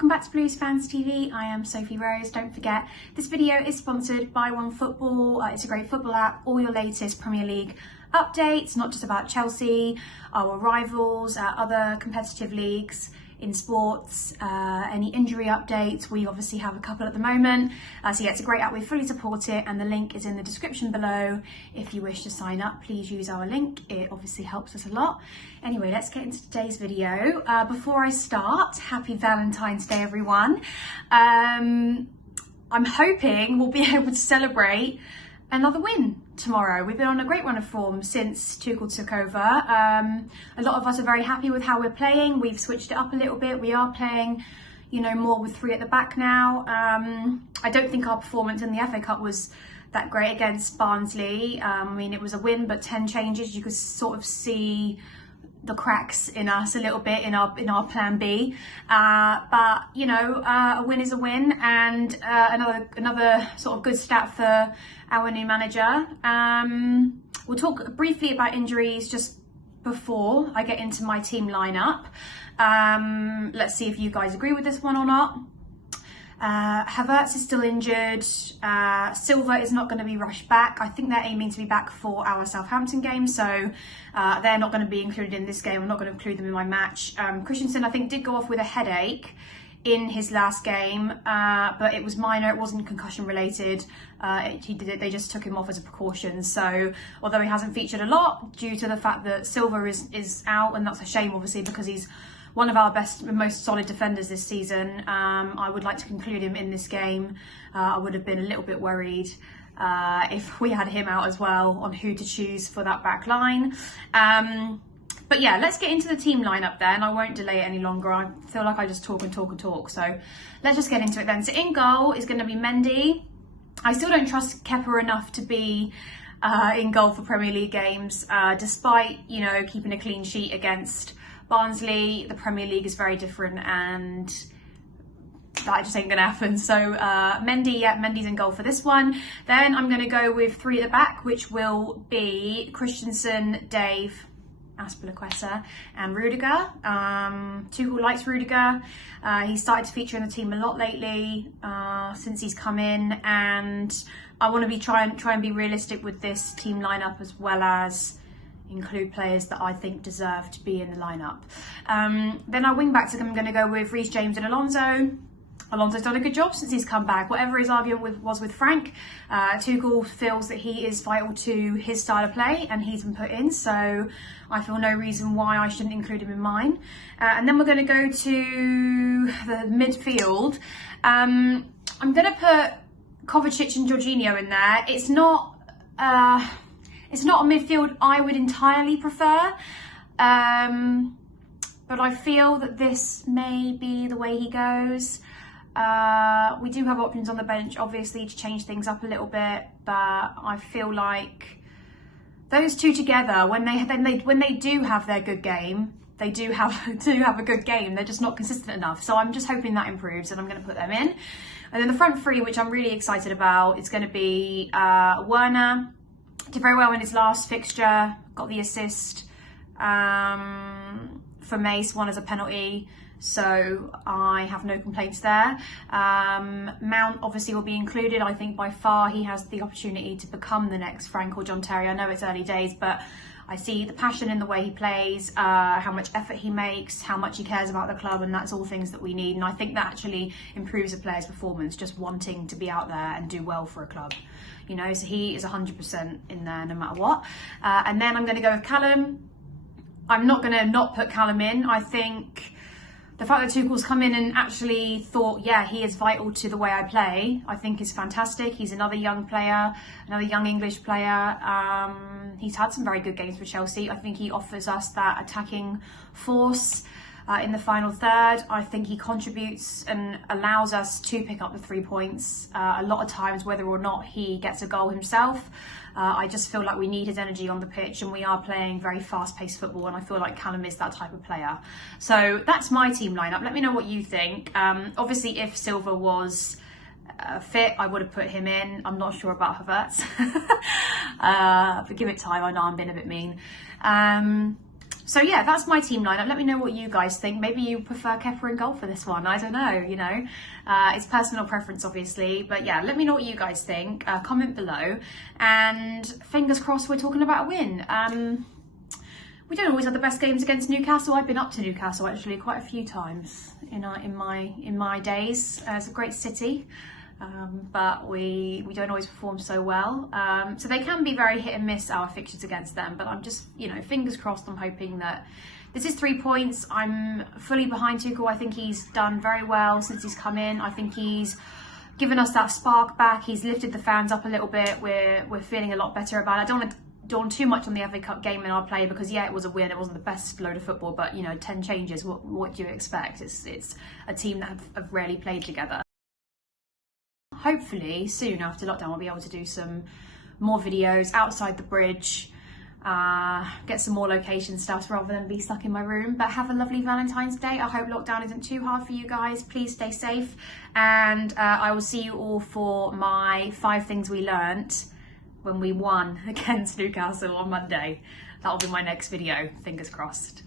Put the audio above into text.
welcome back to Blues Fans TV. I am Sophie Rose. Don't forget, this video is sponsored by OneFootball. It's a great football app, all your latest Premier League updates, not just about Chelsea, our rivals, other competitive leagues in sports, any injury updates. We obviously have a couple at the moment. So yeah, it's a great app. We fully support it, and the link is in the description below. If you wish to sign up, please use our link. It obviously helps us a lot. Anyway, let's get into today's video. Before I start, happy Valentine's Day, everyone. I'm hoping we'll be able to celebrate another win tomorrow. We've been on a great run of form since Tuchel took over. A lot of us are very happy with how we're playing. We've switched it up a little bit. We are playing, you know, more with three at the back now. I don't think our performance in the FA Cup was that great against Barnsley. I mean, it was a win, but 10 changes. You could sort of see the cracks in us a little bit in our plan B, but you know, a win is a win, and another sort of good stat for our new manager. We'll talk briefly about injuries just before I get into my team lineup. Let's see if you guys agree with this one or not. Havertz is still injured. Silva is not going to be rushed back. I think they're aiming to be back for our Southampton game, so they're not going to be included in this game. I'm not going to include them in my match. Christensen, I think, did go off with a headache in his last game, but it was minor. It wasn't concussion related. They just took him off as a precaution. So although he hasn't featured a lot due to the fact that Silva is out, and that's a shame, obviously, because he's one of our best and most solid defenders this season. I would like to conclude him in this game. I would have been a little bit worried if we had him out as well on who to choose for that back line. But yeah, let's get into the team lineup then. I won't delay it any longer. I feel like I just talk and talk and talk. So let's just get into it then. So in goal is going to be Mendy. I still don't trust Kepa enough to be in goal for Premier League games, despite, you know, keeping a clean sheet against Barnsley. The Premier League is very different, and that just ain't gonna happen. So Mendy's in goal for this one. Then I'm gonna go with three at the back, which will be Christensen, Dave, Aspilicueta and Rudiger. Tuchel likes Rudiger. He's started to feature in the team a lot lately since he's come in, and I want to try and be realistic with this team lineup, as well as include players that I think deserve to be in the lineup. Then our wing backs, I'm going to go with Reece James and Alonso. Alonso's done a good job since he's come back. Whatever his argument was with Frank, Tuchel feels that he is vital to his style of play, and he's been put in, so I feel no reason why I shouldn't include him in mine. And then we're going to go to the midfield. I'm going to put Kovacic and Jorginho in there. It's not a midfield I would entirely prefer, but I feel that this may be the way he goes. We do have options on the bench, obviously, to change things up a little bit, but I feel like those two together, when they do have their good game, they do have a good game. They're just not consistent enough. So I'm just hoping that improves, and I'm going to put them in. And then the front three, which I'm really excited about, is going to be Werner. Did very well in his last fixture, got the assist for Mace, one as a penalty, so I have no complaints there. Mount obviously will be included. I think by far he has the opportunity to become the next Frank or John Terry. I know it's early days, but I see the passion in the way he plays, how much effort he makes, how much he cares about the club, and that's all things that we need. And I think that actually improves a player's performance, just wanting to be out there and do well for a club. You know, so he is 100% in there no matter what. And then I'm going to go with Callum. I'm not going to not put Callum in. I think the fact that Tuchel's come in and actually thought, yeah, he is vital to the way I play, I think is fantastic. He's another young player, another young English player. He's had some very good games for Chelsea. I think he offers us that attacking force in the final third. I think he contributes and allows us to pick up the 3 points a lot of times, whether or not he gets a goal himself. I just feel like we need his energy on the pitch, and we are playing very fast-paced football, and I feel like Callum is that type of player. So that's my team lineup. Let me know what you think. Obviously, if Silva was fit, I would have put him in. I'm not sure about Havertz, but give it time. I know I'm being a bit mean. So yeah, that's my team lineup. Let me know what you guys think. Maybe you prefer Kepa in goal for this one. I don't know, you know. It's personal preference, obviously. But yeah, let me know what you guys think. Comment below. And fingers crossed we're talking about a win. We don't always have the best games against Newcastle. I've been up to Newcastle actually quite a few times in my days. It's a great city. But we don't always perform so well. So they can be very hit and miss, our fixtures against them, but I'm just, you know, fingers crossed. I'm hoping that this is 3 points. I'm fully behind Tuchel. I think he's done very well since he's come in. I think he's given us that spark back. He's lifted the fans up a little bit. We're feeling a lot better about it. I don't want to dawn too much on the FA Cup game in our play, because yeah, it was a win. It wasn't the best load of football, but you know, 10 changes. What do you expect? It's a team that have rarely played together. Hopefully soon after lockdown we'll be able to do some more videos outside the bridge, get some more location stuff rather than be stuck in my room. But have a lovely Valentine's Day. I hope lockdown isn't too hard for you guys. Please stay safe, and I will see you all for my 5 things we learnt when we won against Newcastle on Monday. That'll be my next video, fingers crossed.